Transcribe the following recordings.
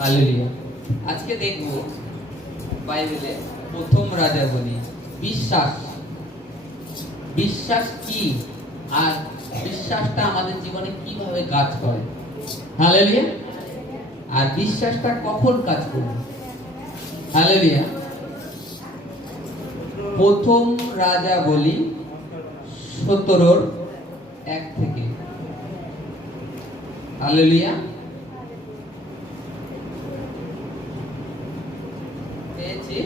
Hallelujah. আজকে দেখব বাইবেলে প্রথম রাজাবলী। বিশ্বাস, বিশ্বাস কি আর বিশ্বাসটা আমাদের জীবনে কিভাবে কাজ করে। হালেলুয়া। আর বিশ্বাসটা কখন কাজ করবে। হালেলুয়া। প্রথম রাজাবলী 17:1 থেকে। হালেলুয়া। পেয়েছি?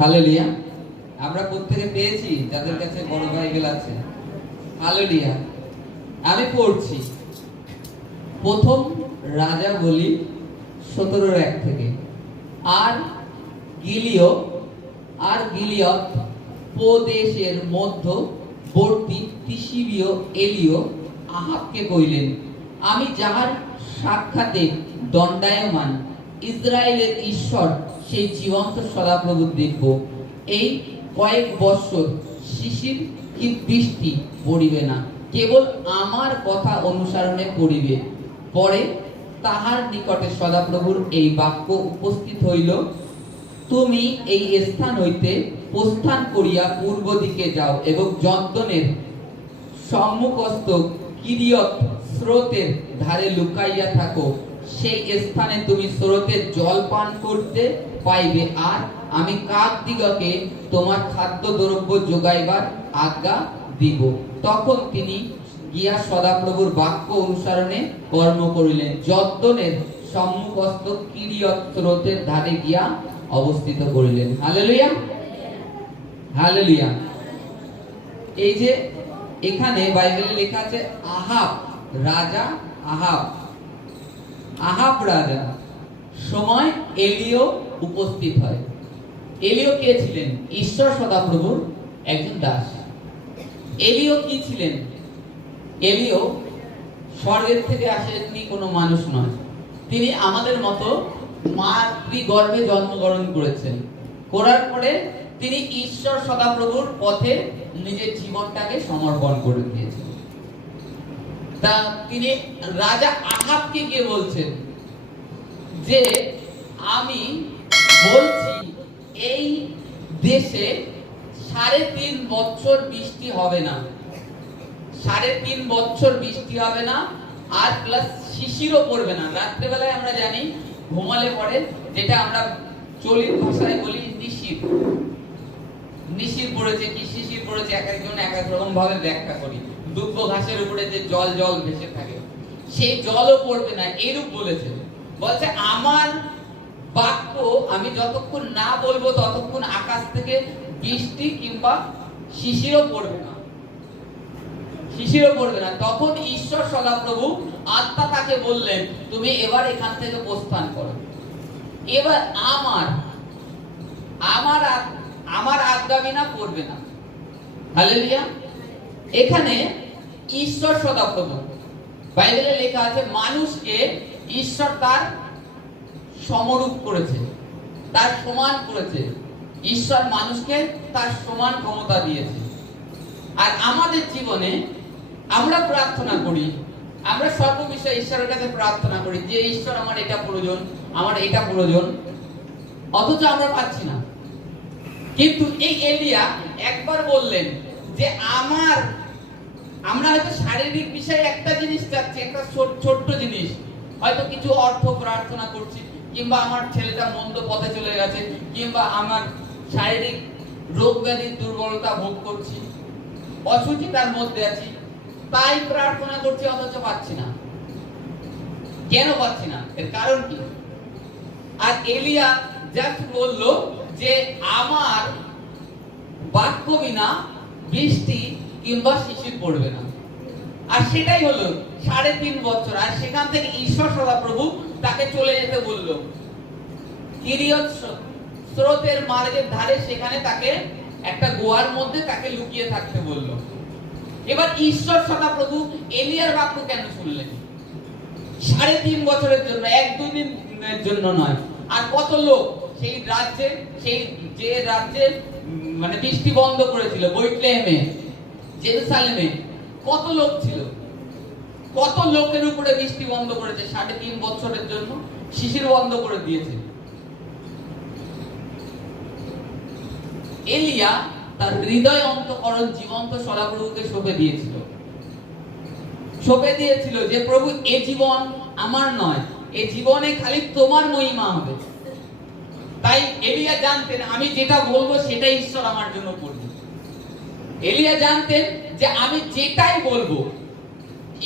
হালেলুয়া। আমরা প্রত্যেকে পেয়েছি, যাদের কাছে বড় বাইবেল আছে। হালেলুয়া। আমি পড়ছি প্রথম রাজাবলী 17:1 থেকে। আর গিলিয়দ প্রদেশের মধ্যবর্তী তিশবীয় এলীয় আহাবকে কইলেন, আমি যাহার সাক্ষাতে দণ্ডায়মান ইসরায়েলের ঈশ্বর সেই জীবন্ত সদাপ্রভু দেখব, এই কয়েক বৎসর শিশির কি বৃষ্টি পড়িবে না, কেবল আমার কথা অনুসরণে পড়িবে। পরে তাহার নিকটে সদাপ্রভুর এই বাক্য উপস্থিত হইল, তুমি এই স্থান হইতে প্রস্থান করিয়া পূর্ব দিকে যাও এবং যর্দনের সম্মুখস্থ কিরিয়ত স্রোতের ধারে লুকাইয়া থাকো। সেই স্থানে তুমি স্রোতের জল পান করতে পাইবে, আর আমি কাকদিগকে তোমার খাদ্য দ্রব্য যোগাইবার আজ্ঞা দিব। তখন তিনি গিয়া সদাপ্রভুর বাক্য অনুসরণে কর্ম করিলেন, যর্দনের সম্মুখস্থ কিরিয়ত স্রোতের ধারে গিয়া অবস্থিত করিলেন। Hallelujah, hallelujah. এই যে এখানে বাইবেলে লেখা আছে আহাব রাজা, আহাব রাজা সময় এলিও উপস্থিত হয়। এলিও কে ছিলেন? ঈশ্বর সদাপ্রভুর একজন দাস। এলিও কি ছিলেন? এলিও স্বর্গের থেকে আসেননি কোনো মানুষ নয়। তিনি আমাদের মতো মাতৃগর্ভে জন্মগ্রহণ করেছেন। করার পরে তিনি ঈশ্বর সদাপ্রভুর পথে নিজের জীবনটাকে সমর্পণ করে দিয়েছেন। তা তিনি রাজা আহাবকে গিয়ে বলছেন যে আমি বলছি এই দেশে 3.5 বছর বৃষ্টি হবে না, 3.5 বছর বৃষ্টি হবে না, আর প্লাস শিশিরও পড়বে না। রাত্রেবেলায় আমরা জানি ঘুমালে পরে, যেটা আমরা চলিত ভাষায় বলি নিশির, নিশির পড়েছে কি শিশির পড়েছে, এক একজন এক এক রকম ভাবে ব্যাখ্যা করি। দুব্ব ঘাসের উপরে যে জল জল ভেসে থাকে, সেই জলও পড়বে না, এরূপ বলেছে। বলছে আমার বাক্য আমি যতক্ষণ না বলবো ততক্ষণ আকাশ থেকে বৃষ্টি কিংবা শিশিরও পড়বে না, শিশিরও পড়বে না। তখন ঈশ্বর সদাপ্রভু আত্মা তাকে বললেন, তুমি এবার এখান থেকে প্রস্থান করো। এবার আমার আজ্ঞা বিনা পড়বে না। হালেলুয়া। এখানে ঈশ্বর সদাপ্রভু, বাইবেলে লেখা আছে মানুষকে ঈশ্বর তার সমরূপ করেছে, তার সমান করেছে। ঈশ্বর মানুষকে তার সমান ক্ষমতা দিয়েছে। আর আমাদের জীবনে আমরা প্রার্থনা করি, আমরা সর্ববিষয়ে ঈশ্বরের কাছে প্রার্থনা করি যে ঈশ্বর আমার এটা প্রয়োজন, আমার এটা প্রয়োজন, অথচ আমরা পাচ্ছি না। কিন্তু এই এলিয়া একবার বললেন যে আমরা হয়তো শারীরিক বিষয়ে একটা জিনিস চাচ্ছি, একটা ছোট্ট জিনিস, হয়তো কিছু অর্থ প্রার্থনা করছি, কিংবা আমার ছেলেটা মন্দ পথে চলে গেছে, কিংবা আমার শারীরিক রোগ ব্যাধির দুর্বলতা ভোগ করছি, অসুচিতার মধ্যে আছি, তাই প্রার্থনা করছি, অথচ পাচ্ছি না। কেন পাচ্ছি না? এর কারণ কি? আর এলিয়া জাস্ট বলল যে আমার বাক্য বিনা বৃষ্টি কিংবা শিশির পড়বে না। আর সেটাই হলো 3.5 বছর। আর সেখান থেকে ঈশ্বর সদাপ্রভু তাকে চলে যেতে বলল কিরিয়ত স্রোতের মার্গের ধারে, সেখানে তাকে একটা গুহার মধ্যে তাকে লুকিয়ে থাকতে বলল। এবার ঈশ্বর সদাপ্রভু এলিয়ার বাক্য কেন শুনলেন? 3.5 বছরের জন্য, 1-2 দিনের জন্য নয়। আর কত লোক সেই রাজ্যে, সেই যে রাজ্যে মানে বৃষ্টি বন্ধ করেছিল, বেথলেহেমে, জেরুসালেমে কত লোক ছিল, কত লোকের উপরে বৃষ্টি বন্ধ করেছে 3.5 বছরের জন্য, শিশির বন্ধ করে দিয়েছে। এলিয়া তার হৃদয় অন্তঃকরণ জীবন্ত সদাপ্রভুকে সঁপে দিয়েছিল, যে প্রভু এ জীবন আমার নয়, এ জীবনে খালি তোমার মহিমা হবে। তাই এলিয়া জানতেন আমি যেটা বলবো সেটাই ঈশ্বর আমার জন্য করবে। এলিয়া জানতেন যে আমি যেটাই বলবো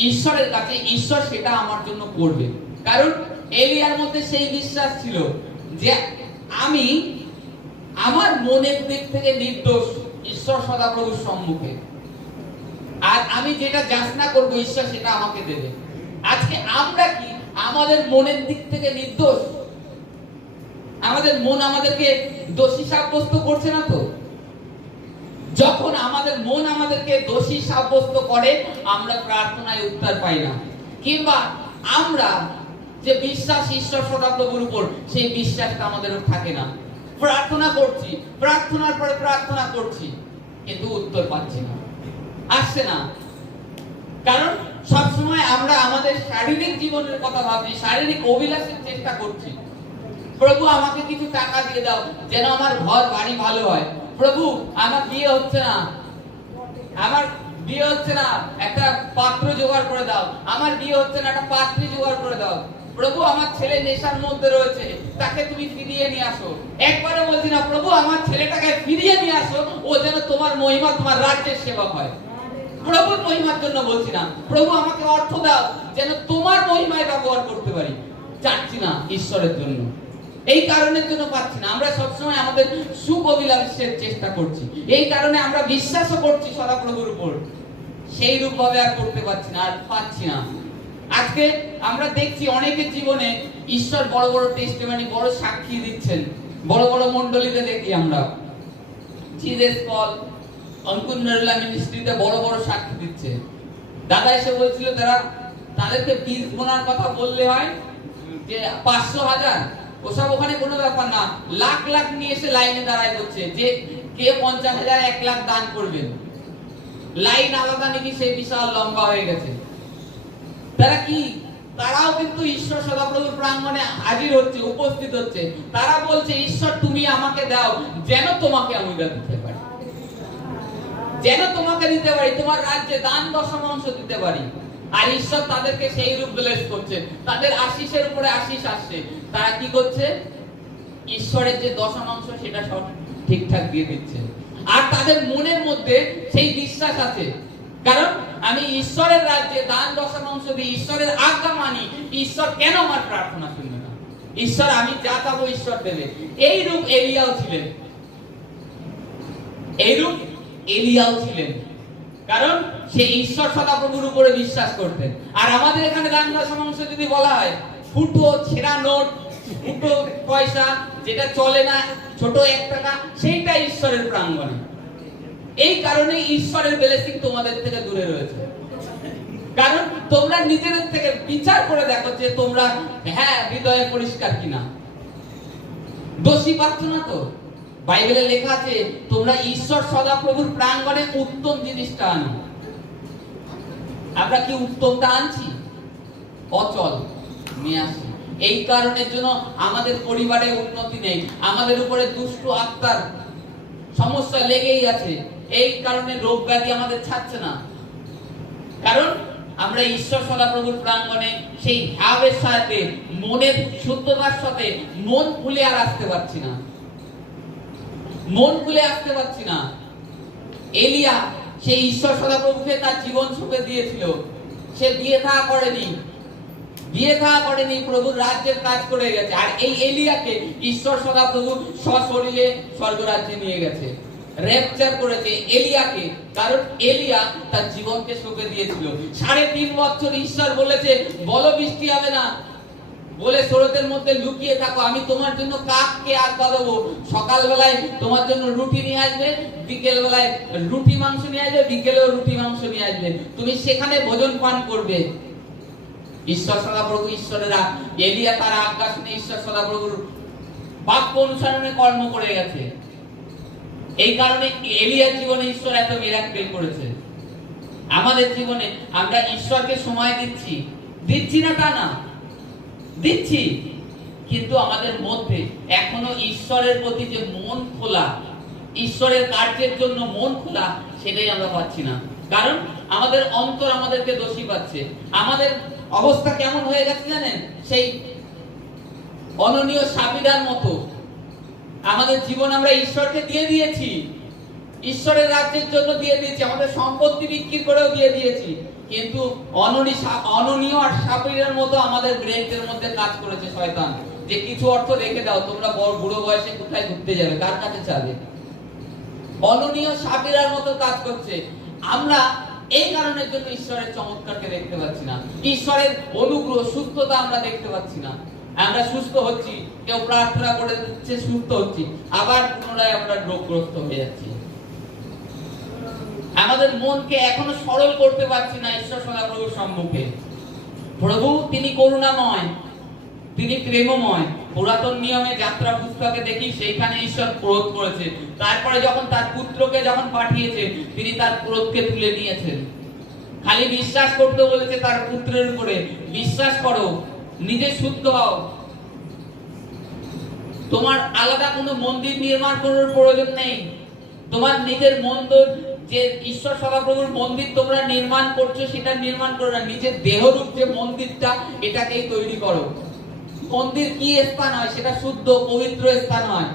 ঈশ্বরের কাছে, ঈশ্বর সেটা আমার জন্য করবে। কারণ এলিয়ার মধ্যে সেই বিশ্বাস ছিল যে আমি আমার মনের দিক থেকে নির্দোষ ঈশ্বর সদাপ্রভুর সম্মুখে, আর আমি যেটা যাচনা করবো ঈশ্বর সেটা আমাকে দেবে। আজকে আমরা কি আমাদের মনের দিক থেকে নির্দোষ? আমাদের মন আমাদেরকে দোষী সাব্যস্ত করছে না তো? যখন আমাদের মন আমাদেরকে দোষী সাব্যস্ত করে আমরা প্রার্থনায় উত্তর পাই না, কিংবা আমরা যে বিশ্বাস ঈশ্বর সদাপ্রভুর উপর, সেই বিশ্বাসটা আমাদের থাকে না। প্রার্থনা করছি, প্রার্থনার পরে প্রার্থনা করছি, কিন্তু উত্তর পাচ্ছি না, আসছে না। কারণ সবসময় আমরা আমাদের শারীরিক জীবনের কথা ভাবছি, শারীরিক অভিলাষের চেষ্টা করছি। প্রভু আমাকে কিছু টাকা দিয়ে দাও যেন আমার ঘর বাড়ি ভালো হয়। প্রভু আমার বিয়ে হচ্ছে না, একটা পাত্র জোগাড় করে দাও। আমার বিয়ে হচ্ছে না, একটা পাত্রী জোগাড় করে দাও। প্রভু আমার ছেলে নেশার মধ্যে রয়েছে, তাকে তুমি ফিরিয়ে নিয়ে আসো। একবারে বলছি না প্রভু আমার ছেলেটাকে ফিরিয়ে নিয়ে আসো, ও যেন তোমার মহিমা, তোমার রাজ্যের সেবা হয়। প্রভুর মহিমার জন্য বলছি না, প্রভু আমাকে অর্থ দাও যেন তোমার মহিমায় ব্যবহার করতে পারি। চাচ্ছি না ঈশ্বরের জন্য, এই কারণের জন্য পাচ্ছি না। আমরা সবসময় আমাদের সুখ অভিলাষের চেষ্টা করছি, এই কারণে আমরা বিশ্বাসও করছি সদাপ্রভুর উপর, সেই রূপ ভাবে আর করতে পারছি না, আর পাচ্ছি না। আজকে আমরা দেখছি অনেকের জীবনে ঈশ্বর বড় বড় টেস্টিমনি, বড় সাক্ষী দিচ্ছেন। বড় বড় মণ্ডলীতে দেখি আমরা, জিজেস কল, অঙ্কুর নরলা মিনিস্ট্রিতে বড় বড় সাক্ষী দিচ্ছে। দাদা এসে বলছিল তাদেরকে বীজ বোনার কথা বললে হয় যে 500,000, ওসব ওখানে কোনো ব্যাপার না, লাখ লাখ নিয়ে এসে লাইনে দাঁড়ায় করছে যে কে 50,000 1 লাখ দান করবেন। লাইন আলাদা নাকি সেই বিশাল লম্বা হয়ে গেছে। তারাও কিন্তু ঈশ্বর সদাপ্রভুর প্রাঙ্গণে হাজির হচ্ছে, উপস্থিত হচ্ছে। তারা বলছে ঈশ্বর তুমি আমাকে দাও যেন তোমাকে আমি দিতে পারি, যেন তোমাকে দিতে পারি, তোমার রাজ্যে দান দশমাংশ দিতে পারি। আর ঈশ্বর তাদেরকে সেই রূপ ব্লেস করছে, তাদের আশিসের উপরে আশিস আসছে। তারা কি করছে? ঈশ্বরের যে দশমাংশ সেটা সব ঠিকঠাক দিয়ে দিচ্ছে। আর তাদের মনের মধ্যে সেই বিশ্বাস আছে, কারণ আমি ঈশ্বরের রাজ্যে দান দশমাংশ দিই, ঈশ্বরের আজ্ঞা মানি, ঈশ্বর কেন আমার প্রার্থনা শুনবে না? ঈশ্বর আমি যা চাবো ঈশ্বর দেবে। এই রূপ এলিয়াও ছিলেন, কারণ সে ঈশ্বর সদাপ্রভুর উপরে বিশ্বাস করতেন। আর আমাদের এখানে দান দশমাংশ যদি বলা হয়, ফুটো ছেঁড়া নোট, ফুটো পয়সা যেটা চলে না, ছোট 1 টাকা, সেইটা ঈশ্বরের প্রাঙ্গণে। এই কারণে ঈশ্বরের ব্লেসিং তোমাদের থেকে দূরে রয়েছে। কারণ তোমরা নিজেদের থেকে বিচার করে দেখো যে তোমরা হৃদয়ে পরিষ্কার কিনা, দোষী পাচ্ছ না তো? বাইবেলে লেখা আছে তোমরা ঈশ্বর সদাপ্রভুর প্রাঙ্গণে উত্তম জিনিসটা আনো। আমরা কি উত্তমটা আনছি? অচল নিয়ে আসি। এই কারণের জন্য আমাদের পরিবারে উন্নতি নেই, আমাদের উপরে দুষ্ট আত্মার সমস্যা লেগেই আছে। এই কারণে রোগ ব্যাধি আমাদের ছাড়ছে না, কারণ আমরা ঈশ্বর সদাপ্রভুর প্রাঙ্গণে সেই ভাবের সাথে, মনের শুদ্ধতার সাথে মন খুলে আর আসতে পারছি না, এলিয়া সেই ঈশ্বর সদাপ্রভুকে তার জীবন সঁপে দিয়েছিল। সে বিয়ে থা করেনি, প্রভুর রাজ্যের কাজ করে গেছে। আর এই এলিয়াকে ঈশ্বর সদাপ্রভু সশরীরে স্বর্গরাজ্যে নিয়ে গেছে, রেপচার করেছে এলিয়াকে। কারণ এলিয়া তার জীবনকে সঁপে দিয়েছিল। 3.5 বছর ঈশ্বর বলেছে বলো বৃষ্টি হবে না, বলে স্রোতের মধ্যে লুকিয়ে থাকো, আমি তোমার জন্য কাককে আজ্ঞা দেবো, সকালবেলায় তোমার জন্য রুটি নিয়ে আসবে, বিকেল বেলায় রুটি মাংস নিয়ে আসবে, বিকেলেও রুটি মাংস নিয়ে আসবে, তুমি সেখানে ভোজন পান করবে। ঈশ্বর সদাপ্রভু, এলিয়া তার আজ্ঞা শুনে ঈশ্বর সদাপ্রভুর বাক্য অনুসরণে কর্ম করে গেছে। এই কারণে এলিয়ার জীবনে ঈশ্বর এত মিরাকেল করেছে। আমাদের জীবনে আমরা ঈশ্বরকে সময় দিচ্ছি না তা না, দিচ্ছি, কিন্তু আমাদের মধ্যে এখনো ঈশ্বরের প্রতি যে মন খোলা, ঈশ্বরের কার্যের জন্য মন খোলা, সেটাই আমরা পাচ্ছি না। কারণ আমাদের অন্তর আমাদেরকে দোষী পাচ্ছে। আমাদের অবস্থা কেমন হয়ে গেছে জানেন? সেই অননীয় সাবিদার মতো আমাদের জীবন আমরা ঈশ্বরকে দিয়ে দিয়েছি, ঈশ্বরের রাজ্যের জন্য দিয়ে দিয়েছি, আমাদের সম্পত্তি বিক্রি করেও দিয়ে দিয়েছি, কিন্তু অননীয় আর সাবিরের মতো আমাদের ব্রেনের মধ্যে কাজ করেছে শয়তান, যে কিছু অর্থ রেখে দাও, তোমরা বুড়ো বয়সে কোথায় ঘুরতে যাবে, কার কাছে যাবে। অননীয় সাবিরার মতো কাজ করছে। আমরা এই কারণের জন্য ঈশ্বরের চমৎকারকে দেখতে পাচ্ছি না, ঈশ্বরের অনুগ্রহ, সুস্থতা আমরা দেখতে পাচ্ছি না। আমরা সুস্থ হচ্ছি, কেউ প্রার্থনা করে দিচ্ছে, সুস্থ হচ্ছি, আবার পুনরায় আমরা রোগগ্রস্ত হয়ে যাচ্ছি। আমাদের মনকে এখনো সরল করতে পারছি না ঈশ্বর সদাপ্রভুর সম্মুখে। প্রভু তিনি করুণাময়, তিনি প্রেমময়। পুরাতন নিয়মে যাত্রা পুস্তকে দেখি সেইখানে ঈশ্বর ক্রোধ করেছে, তারপরে যখন তার পুত্রকে যখন পাঠিয়েছে, তিনি তার ক্রোধকে তুলে নিয়েছেন। খালি বিশ্বাস করতে বলেছে তার পুত্রের উপরে, বিশ্বাস করো, নিজে শুদ্ধ হও, তোমার আলাদা কোনো মন্দির নির্মাণ করার প্রয়োজন নেই। তোমার নিজের মন্দির, যে ঈশ্বর সদাপ্রভুর মন্দির তোমরা নির্মাণ করছো, সেটা নির্মাণ করো না, নিজের দেহরূপ যে মন্দিরটা, এটাকেই তৈরি করো। মন্দির কি স্থান হয়? সেটা শুদ্ধ পবিত্র স্থান হয়।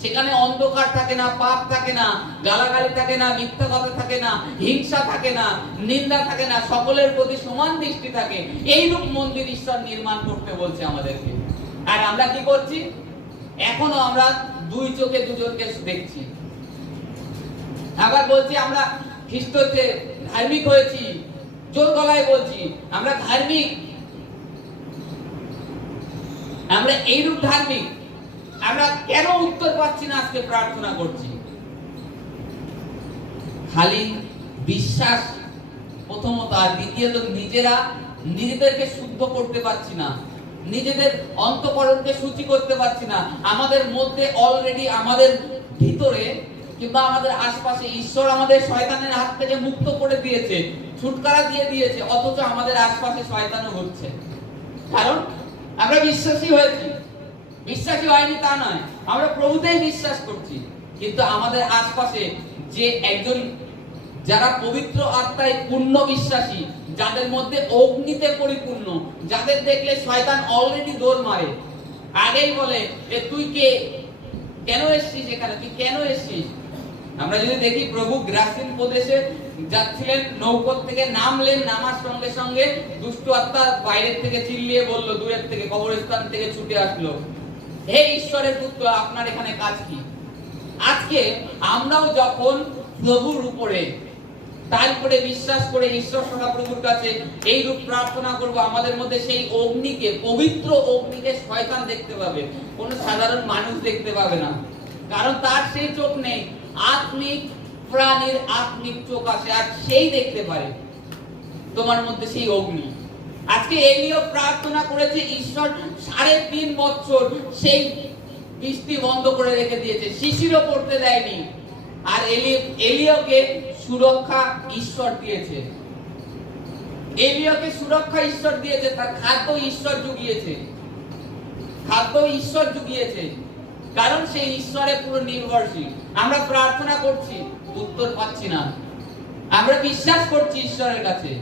সেখানে অন্ধকার থাকে না, পাপ থাকে না, গালাগালি থাকে না, মিথ্যা কথা থাকে না, হিংসা থাকে না, নিন্দা থাকে না, সকলের প্রতি সমান দৃষ্টি থাকে। এইরূপ মন্দির ঈশ্বর নির্মাণ করতে বলছে আমাদেরকে। আর আমরা কি করছি? এখনো আমরা দুই চোখে দুজনকে দেখছি। আবার বলছি আমরা খ্রিস্ট হচ্ছে ধার্মিক হয়েছি, জোর গলায় বলছি আমরা ধার্মিক, আমরা এইরূপ ধার্মিক। আমরা কেন উত্তর পাচ্ছি না? আজকে প্রার্থনা করছি, খালি বিশ্বাস প্রথমত, আর দ্বিতীয়ত নিজেদেরকে শুদ্ধ করতে পারছি না, নিজেদের অন্তঃকরণকে শুচি করতে পারছি না। আমাদের মধ্যে অলরেডি, আমাদের ভিতরে কিংবা আমাদের আশপাশে ঈশ্বর আমাদের শয়তানের হাত থেকে মুক্ত করে দিয়েছে, ছুটকারা দিয়ে দিয়েছে, অথচ আমাদের আশপাশে শয়তানও হচ্ছে। কারণ আমরা বিশ্বাসী হয়েছি, বিশ্বাসী হয়নি তা নয়, আমরা প্রভুতেই বিশ্বাস করছি, কিন্তু আমাদের আশপাশে যে একজন, যারা পবিত্র আত্মায় পূর্ণ বিশ্বাসী, যাদের মধ্যে অগ্নিতে পরিপূর্ণ, যাদের দেখলে শয়তান অলরেডি দৌড় মারে, আগেই বলে যে তুই কে, কেন এসেছিস এখানে, তুই কেন এসেছিস। আমরা যদি দেখি প্রভু গ্রাসিন প্রদেশে যাচ্ছিলেন, নৌকো থেকে নামলেন, নামার সঙ্গে সঙ্গে দুষ্ট আত্মা বাইরের থেকে চিল্লিয়ে বলল, দূরের থেকে কবরস্থান থেকে ছুটে আসলো, হে ঈশ্বরের পুত্র, আপনার এখানে কাজ কি। আজকে আমরাও যখন প্রভুর উপরে, তার উপরে বিশ্বাস করে ঈশ্বর সদাপ্রভুর কাছে এই রূপ প্রার্থনা করব, আমাদের মধ্যে সেই অগ্নিকে, পবিত্র অগ্নিকে শয়তান দেখতে পাবে, কোন সাধারণ মানুষ দেখতে পাবে না। কারণ তার সেই চোখ নেই, আত্মিক প্রাণীর আত্মিক চোখ আছে, আর সেই দেখতে পারে তোমার মধ্যে সেই অগ্নি। আজকে এলিও প্রার্থনা করেছে, ঈশ্বর 3.5 বছর সেই বৃষ্টি বন্ধ করে রেখে দিয়েছে, শিশিরও পড়তে দেয়নি। আর এলিওকে সুরক্ষা ঈশ্বর দিয়েছে, এলিওকে সুরক্ষা ঈশ্বর দিয়েছে, তার খাদ্য ঈশ্বর জুগিয়েছে, খাদ্য ঈশ্বর জুগিয়েছে, কারণ সেই ঈশ্বরে পুরো নির্ভরশীল। আমরা প্রার্থনা করছি, উত্তর পাচ্ছি না, আমরা বিশ্বাস করছি ঈশ্বরের কাছে,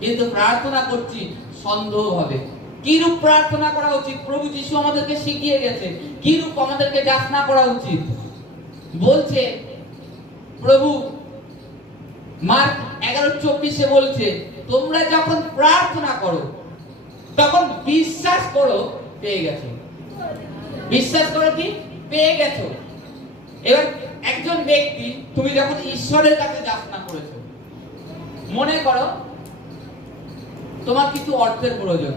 কিন্তু প্রার্থনা করছি সন্দেহ ভাবে। কি রূপ প্রার্থনা করা উচিত প্রভু যিশু আমাদেরকে শিখিয়ে গেছে, কি রূপ আমাদেরকে যাচনা করা উচিত। বলছে প্রভু মার্ক 11:24 বলছে, তোমরা যখন প্রার্থনা করো তখন বিশ্বাস করো পেয়ে গেছো। বিশ্বাস করো কি? পেয়ে গেছো। এবার একজন ব্যক্তি, তুমি যখন ঈশ্বরের কাছে যাচনা করেছো, মনে করো তোমার কিছু অর্থের প্রয়োজন,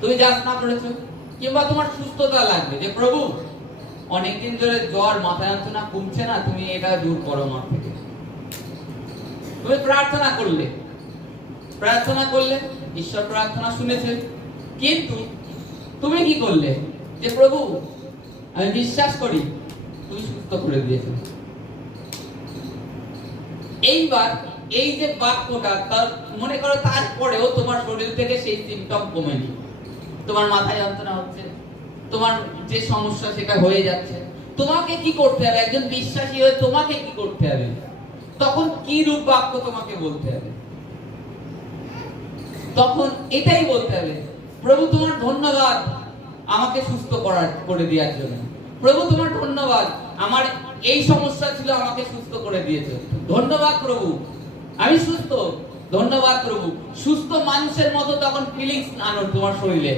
তুমি যাচনা করেছো, কিংবা তোমার সুস্থতা লাগবে, যে প্রভু অনেকদিন ধরে জ্বর, মাথা যন্ত্রণা কমছে না, তুমি এটা দূর করো আমার থেকে। তুমি প্রার্থনা করলে ঈশ্বর প্রার্থনা শুনেছে, কিন্তু তুমি কি করলে? যে প্রভু আমি বিশ্বাস করি, তুমি সুস্থ করে দিয়েছো। এইবার এই যে বাক্যটা, তার মনে করো তারপরেও তোমার শরীর থেকে সেই সিম্পটম কমেনি, তোমার মাথায় যন্ত্রণা হচ্ছে, তোমার যে সমস্যা সেটা হয়ে যাচ্ছে, তোমাকে কি করতে হবে? একজন বিশ্বাসী হয়ে তোমাকে কি করতে হবে? তখন কি রূপ বাক্য তোমাকে বলতে হবে? তখন এটাই বলতে হবে, প্রভু তোমার ধন্যবাদ আমাকে সুস্থ করে দেওয়ার জন্য। প্রভু তোমার ধন্যবাদ, আমার এই সমস্যা ছিল, আমাকে সুস্থ করে দিয়েছো। ধন্যবাদ প্রভু, আমি সুস্থ। ধন্যবাদ প্রভু। সুস্থ মানুষের মতো তখন ফিলিংস আনো তোমার শরীরে।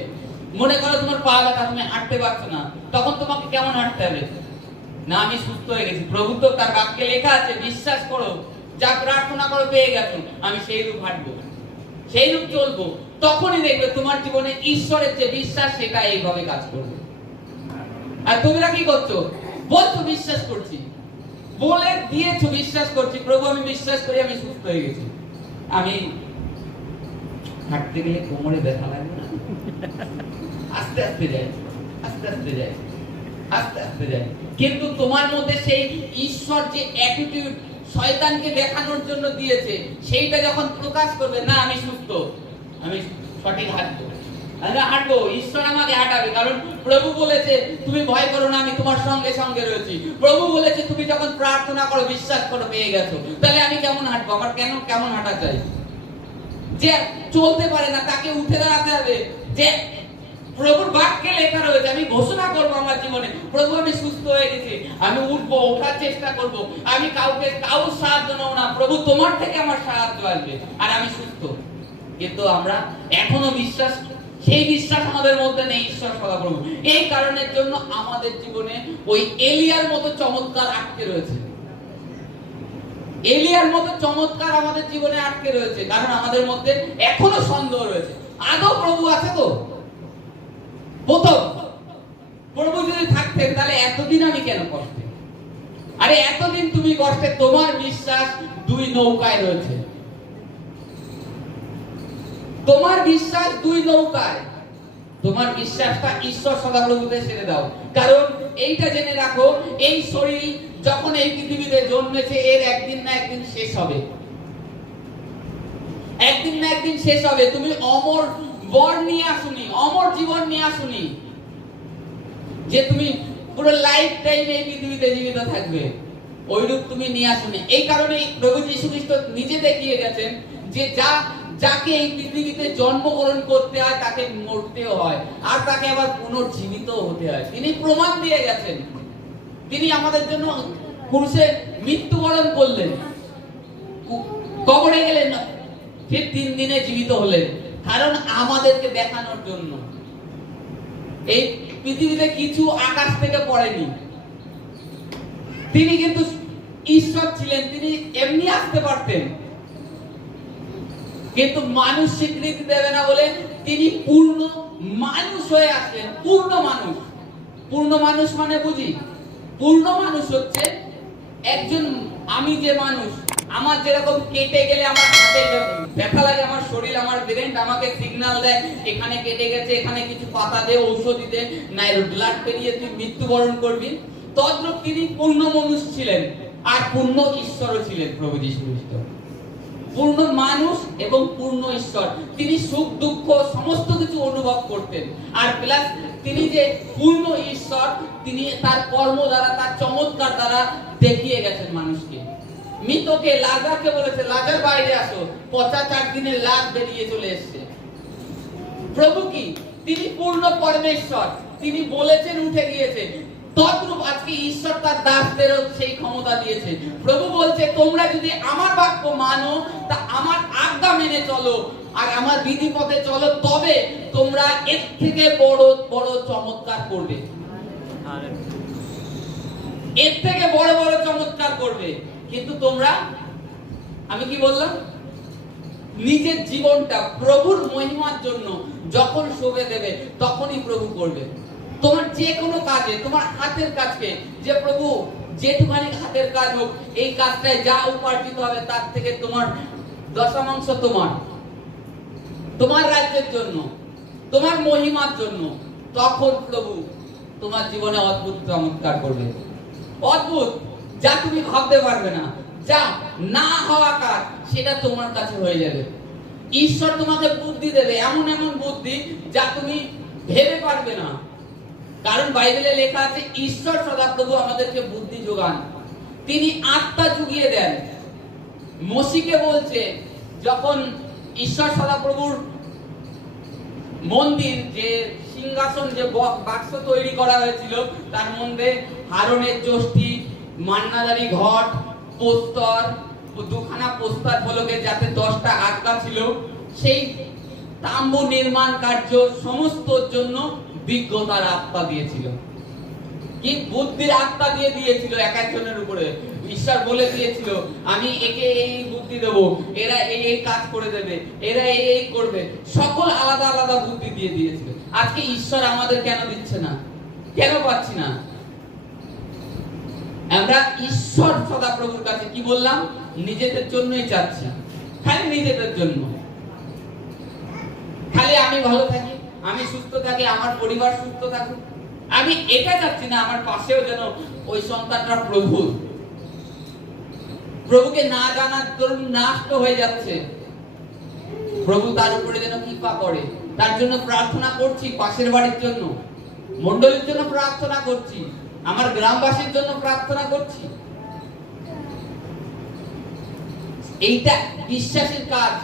মনে করো তোমার পা ব্যথা, তুমি হাঁটতে পারছো না, তখন তোমাকে কেমন হাঁটতে হবে? না, আমি সুস্থ হয়ে গেছি। প্রভু তো তার বাক্যে লেখা আছে, বিশ্বাস করো, যা প্রার্থনা করো পেয়ে গেছো, আমি সেই রূপ হাঁটবো, সেই রূপ চলবো। তখনই দেখবে তোমার জীবনে ঈশ্বরের যে বিশ্বাস, সেটা এইভাবে কাজ করবে। আর তোমরা কি করছো? বলছো বিশ্বাস করছি, বলে দিয়েছো বিশ্বাস করছি, প্রভু আমি বিশ্বাস করি আমি সুস্থ হয়ে গেছি। আমি হাঁটতে গেলে কোমরে ব্যথা লাগে না, আস্তে আস্তে যাই, আস্তে আস্তে যাই, আস্তে আস্তে যাই। কিন্তু তোমার মধ্যে সেই ঈশ্বর যে অ্যাটিটিউড শয়তানকে দেখানোর জন্য দিয়েছে, সেইটা যখন প্রকাশ করবে, না আমি সুস্থ, আমি সঠিক হাঁটবো, আমি হাঁটবো, ঈশ্বর আমাকে হাঁটাবে। কারণ প্রভু বলেছে তুমি ভয় করো না, আমি তোমার সঙ্গে সঙ্গে রয়েছি। প্রভু বলেছে তুমি যখন প্রার্থনা করো, বিশ্বাস করো, পেয়ে গেছো। তাহলে আমি কেমন হাঁটবো? আমার কেমন হাঁটা চাই? যে চলতে পারে না তাকে উঠে দাঁড়াতে হবে। যে প্রভুর বাক্যে লেখা রয়েছে, আমি ঘোষণা করবো আমার জীবনে, প্রভু আমি সুস্থ হয়ে গেছি, আমি উঠবো, ওঠার চেষ্টা করবো, আমি কাউর সাহায্য নেব না, প্রভু তোমার থেকে আমার সাহায্য আসবে, আর আমি সুস্থ। কিন্তু আমরা এখনো সেই বিশ্বাস আমাদের মধ্যে নেই। ঈশ্বর সদাপ্রভু এই কারণের জন্য আমাদের জীবনে ওই এলিয়ার মতো চমৎকার আটকে রয়েছে। এলিয়ার মতো চমৎকার আমাদের জীবনে আটকে রয়েছে, কারণ আমাদের মধ্যে এখনো সন্দেহ রয়েছে, আদৌ প্রভু আছে তো? প্রথম, প্রভু যদি থাকতেন তাহলে এতদিন আমি কেন কষ্টে? আরে এতদিন তুমি কষ্টে, তোমার বিশ্বাস দুই নৌকায় রয়েছে, তোমার বিশ্বাস দুই নৌকায়। তোমার বিশ্বাসটা ঈশ্বর সদাপ্রভুতে ছেড়ে দাও। কারণ এইটা জেনে রাখো, এই শরীর যখন এই পৃথিবীতে জন্মেছে, এর একদিন না একদিন শেষ হবে, একদিন না একদিন শেষ হবে। তুমি অমর বর নিয়ে আসুনি, অমর জীবন নিয়ে আসুনি যে তুমি পুরো লাইফ টাইম এই পৃথিবীতে জীবিত থাকবে, ওইরূপ তুমি নিয়ে আসুনি। এই কারণে প্রভু যীশু খ্রিস্ট নিজে দেখিয়ে গেছেন যে যাকে এই পৃথিবীতে জন্মগ্রহণ করতে হয় তাকে মরতেও হয়, আর তাকে আবার পুনর্জীবিত হতে হয়। তিনি প্রমাণ দিয়ে গেছেন। তিনি আমাদের জন্য ক্রুশে মৃত্যুবরণ করলেন, কবরে গেলেন, ফির 3 দিনে জীবিত হলেন, কারণ আমাদেরকে দেখানোর জন্য। এই পৃথিবীতে কিছু আকাশ থেকে পড়েনি। তিনি কিন্তু ঈশ্বর ছিলেন, তিনি এমনি আসতে পারতেন, কিন্তু মানুষ স্বীকৃতি দেবে না বলে তিনি পূর্ণ মানুষ হয়ে আসলেন। পূর্ণ মানুষ, পূর্ণ মানুষ মানে বুঝি, পূর্ণ মানুষ হচ্ছে একজন, আমি যে মানুষ, আমার যেরকম কেটে গেলে আমার হাতে ব্যথা লাগে, আমার শরীর, আমার ব্রেন আমাকে সিগন্যাল দেয় এখানে কেটে গেছে, এখানে কিছু পাতা দে, ঔষধি দে, নাই ব্লাড পেরিয়ে তুই মৃত্যুবরণ করবি। তদ্রূপ তিনি পূর্ণ মানুষ ছিলেন, আর পূর্ণ ঈশ্বরও ছিলেন প্রভু যীশু খ্রিস্ট। পূর্ণ মানুষ এবং পূর্ণ ঈশ্বর। তিনি সুখ দুঃখ সমস্ত কিছু অনুভব করতেন। আর প্লাস তিনি যে পূর্ণ ঈশ্বর, তিনি তার কর্ম দ্বারা, তার চমৎকার দ্বারা দেখিয়ে গেছেন মানুষকে। মৃতকে, লাজারকে বলেছে লাজার বাইরে আসো, পচা 4 দিনে লাশ বেরিয়ে চলে এসেছে। প্রভু কি? তিনি পূর্ণ পরমেশ্বর, তিনি বলেছেন উঠে গিয়েছে। তদ্রূপ আজকে ঈশ্বর তার দাসদেরও সেই ক্ষমতা দিয়েছে। প্রভু বলছে তোমরা যদি আমার বাক্য মানো, তা আমার আজ্ঞা মেনে চলো, আর আমার বিধি পথে চলো, তবে তোমরা এর থেকে বড় বড় চমৎকার করবে, এর থেকে বড় বড় চমৎকার করবে। কিন্তু তোমরা, আমি কি বললাম, নিজের জীবনটা প্রভুর মহিমার জন্য যখন শোভে দেবে, তখনই প্রভু করবে। তোমার যে কোনো কাজে, তোমার হাতের কাজকে, যে প্রভু যেটুখানি হাতের কাজ হোক, এই কাজটায় যা উপার্জিত হবে তার থেকে তোমার দশমাংশ তোমার রাজ্যের জন্য, তোমার মহিমার জন্য, তখন প্রভু তোমার জীবনে অদ্ভুত চমৎকার করবে। অদ্ভুত, যা তুমি ভাবতে পারবে না, যা না হওয়া কাজ, সেটা তোমার কাছে হয়ে যাবে। ঈশ্বর তোমাকে বুদ্ধি দেবে, এমন এমন বুদ্ধি যা তুমি ভেবে পারবে না। কারণ বাইবেলে লেখা আছে ঈশ্বর সদাপ্রভু আমাদেরকে বুদ্ধি যোগান, তিনি আত্মা জুগিয়ে দেন। মসিকে বলছে, যখন ঈশ্বর সদাপ্রভুর মন্দির, যে সিংহাসন, যে বাক্স তৈরি করা হয়েছিল, তার মধ্যে হারনের যষ্টি, মান্নাদারি ঘট, প্রস্তর, দুখানা প্রস্তর ফলকে যাতে 10টা আটকা ছিল, সেই তাম্বু নির্মাণ কার্য সমস্তর জন্য বিজ্ঞতার আত্মা দিয়েছিল। কি বুদ্ধির আত্মা দিয়ে দিয়েছিল এক একজনের উপরে। ঈশ্বর বলে দিয়েছিল, আমি একে এই বুদ্ধি দেব, এরা এই এই কাজ করে দেবে, এরা এই এই করবে। সকল আলাদা আলাদা বুদ্ধি দিয়ে দিয়েছিল। আজকে ঈশ্বর আমাদের কেন দিচ্ছে না? কেন পাচ্ছি না? আমরা ঈশ্বর সদাপ্রভুর কাছে কি বললাম? নিজেদের জন্যই চাচ্ছি, খালি নিজেদের জন্য। খালি আমি ভালো থাকি, আমি সুস্থ থাকি, আমার পরিবার সুস্থ থাকুক। আমি এটা চাচ্ছি না আমার পাশেও যেন ওই সন্তানরা প্রভুকে না জানার দরুন নষ্ট হয়ে যাচ্ছে। প্রভু তার উপরে যেন কৃপা করে। তার জন্য প্রার্থনা করছি, পাশের বাড়ির জন্য, মণ্ডলীর জন্য প্রার্থনা করছি, আমার গ্রামবাসীর জন্য প্রার্থনা করছি। এইটা বিশ্বাসের কাজ।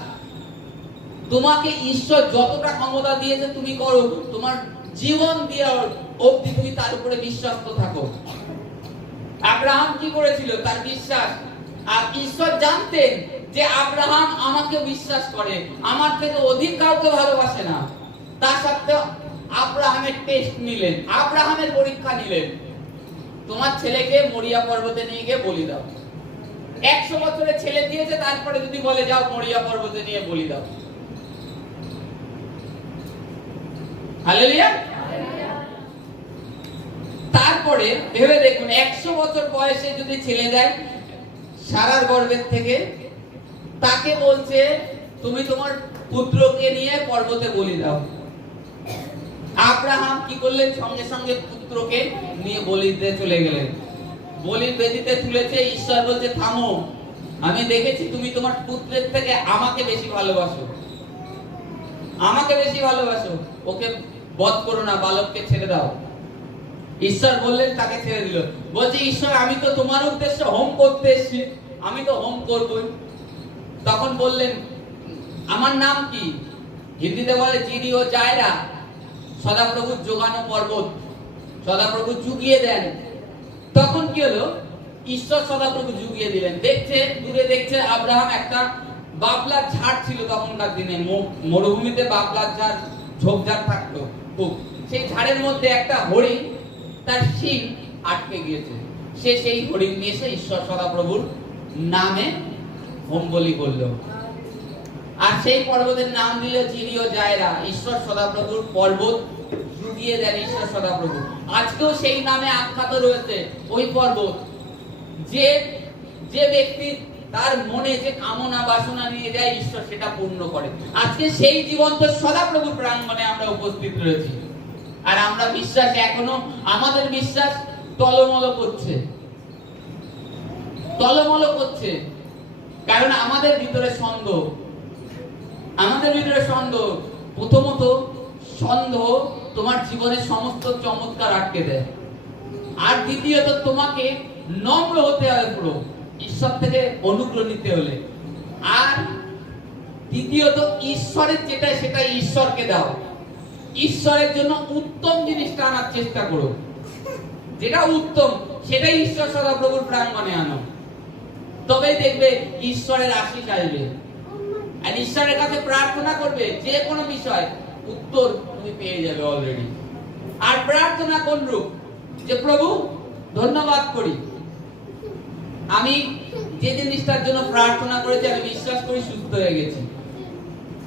তোমাকে ঈশ্বর যতটা ক্ষমতা দিয়েছে তুমি করো, তোমার জীবন দিয়ে অবধি তুমি তার উপরে বিশ্বস্ত থাকো। আব্রাহাম কি করেছিল? তার বিশ্বাস। আর ঈশ্বর জানতেন যে আব্রাহাম আমাকে বিশ্বাস করে, আমার থেকে অধিক কাউকে ভালোবাসে না। তার সত্ত্বেও আব্রাহামের টেস্ট নিলেন, আব্রাহামের পরীক্ষা নিলেন। তোমার ছেলেকে মরিয়া পর্বতে নিয়ে গিয়ে বলি দাও। 100 বছরের ছেলে দিয়েছে, তারপরে যদি বলে যাও মরিয়া পর্বতে নিয়ে বলি দাও। হালেলুয়া। তারপরে ভেবে দেখুন, 100 বছর বয়সে যদি ছেলে দেয় সারার গর্ভের থেকে, তাকে বলছে তুমি তোমার পুত্রকে নিয়ে পর্বতে বলি দাও। আব্রাহাম কি করলেন? সঙ্গে সঙ্গে পুত্রকে নিয়ে বলি দিতে চলে গেলেন। বলির বেদিতে তুলেছে। ঈশ্বর বলছে থামো, আমি দেখেছি তুমি তোমার পুত্রের থেকে আমাকে বেশি ভালোবাসো, আমাকে বেশি ভালোবাসো। ওকে বধ করো না, বালককে ছেড়ে দাও। ঈশ্বর বললেন, তাকে ছেড়ে দিল। বলছে ঈশ্বর, আমি তো তোমার উদ্দেশ্যে হোম করতে এসেছি, আমি তো হোম করবই। তখন বললেন, আমার নাম কি? হিন্দিতে বলে জিরিও জায়রা, সদাপ্রভুর যোগানো পর্বত। সদাপ্রভু জুগিয়ে দেন। তখন কি হলো? ঈশ্বর সদাপ্রভু জুগিয়ে দিলেন। দেখছে, দূরে দেখছে আব্রাহাম একটা বাবলার ঝাড় ছিল তখনকার দিনে, মরুভূমিতে বাবলার ঝাড়, ঝোপঝাড় থাকতো খুব। সেই ঝাড়ের মধ্যে একটা হরিণ, তার শিং আটকে গিয়েছে। সে সেই হরিণ নিয়ে এসে ঈশ্বর সদাপ্রভুর নামে হোম বলি করলো। আর সেই পর্বতের নাম দিল জিরিও জায়রা, ঈশ্বর সদাপ্রভুর পর্বত। জুগিয়ে দেন ঈশ্বর সদাপ্রভু। আজকেও সেই নামে আখ্যাত রয়েছে ওই পর্বত। যে যে ব্যক্তি তার মনে যে কামনা বাসনা নিয়ে যায়, ঈশ্বর সেটা পূর্ণ করে। আজকে সেই জীবন্ত সদাপ্রভুর প্রাঙ্গণে আমরা উপস্থিত রয়েছি। আর আমরা বিশ্বাস, এখনো আমাদের বিশ্বাস টলমল করছে, টলমল করছে। কারণ আমাদের ভিতরে সন্দেহ, আমাদের ভিতরে সন্দেহ। প্রথমত সন্দেহ তোমার জীবনের সমস্ত চমৎকার আটকে দেয়। আর দ্বিতীয়ত তোমাকে নম্র হতে হবে পুরো, ঈশ্বর থেকে অনুগ্রহ নিতে হলে। আর তৃতীয়ত ঈশ্বরের যেটা, সেটা ঈশ্বরকে দাও। ঈশ্বরের জন্য উত্তম জিনিসটা আনার চেষ্টা করো। যেটা উত্তম সেটাই ঈশ্বর সদাপ্রভুর প্রাঙ্গণে আনো। তবেই দেখবে ঈশ্বরের আশীষ আসবে। আর ঈশ্বরের কাছে প্রার্থনা করবে, যে কোনো বিষয় উত্তর তুমি পেয়ে যাবে অলরেডি। আর প্রার্থনা কোন রূপ? যে প্রভু ধন্যবাদ করি, আমি যে জিনিসটার জন্য প্রার্থনা করেছি আমি বিশ্বাস করি সুস্থ হয়ে গেছি,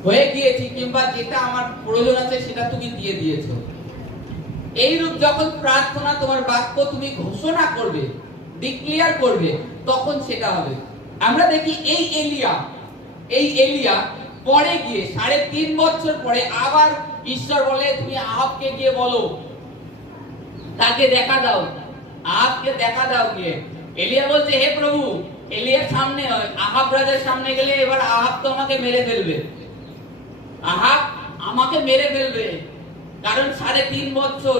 হয়ে গিয়েছি, কিংবা যেটা আমার প্রয়োজন আছে সেটা তুমি দিয়ে দিয়েছো। এই রূপ যখন প্রার্থনা, তোমার বাক্য তুমি ঘোষণা করবে, ডিক্লেয়ার করবে, তখন সেটা হবে। আমরা দেখি এই এলিয়া পরে গিয়ে 3.5 বছর পরে আবার ঈশ্বর বলে তুমি আহাবকে গিয়ে বলো, তাকে দেখা দাও, আহাবকে দেখা দাও গিয়ে। এলিয়া বলছে হে প্রভু, এলিয়ার সামনে আহাব রাজার সামনে গেলে এবার আহাব তো আমাকে মেরে ফেলবে, আহাব আমাকে মেরে ফেলবে, কারণ 3.5 বছর